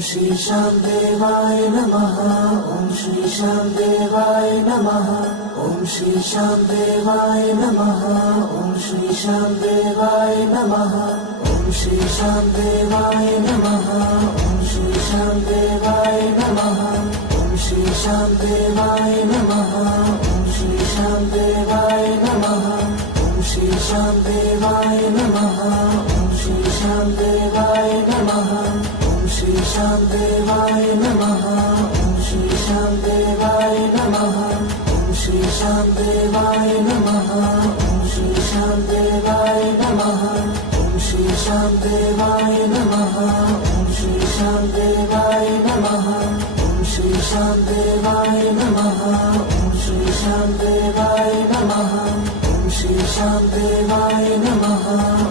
श्री श्याम देवाय नमः। ओम श्री श्याम देवाय नमः। ओम श्री श्याम देवाय नमः। ओम श्री श्याम देवाय नमः। ओम श्री श्याम देवाय नमः। ओम श्री श्याम देवाय नमः। ओम श्री श्याम देवाय नमः। ओम श्री श्याम देवाय नमः। ओम श्री श्याम देवाय नमः। ओम श्री श्याम देवाय नमः। ओम श्री श्याम देवाय नमः। ओम श्री श्याम देवाय नमः। ओम श्री श्याम देवाय नमः। ओम श्री श्याम देवाय नमः। ओम श्री श्याम देवाय नमः। ओम श्री श्याम देवाय नमः। ओम श्री श्याम देवाय नमः। ओम श्री श्याम देवाय नमः। ओम श्री श्याम देवाय नमः।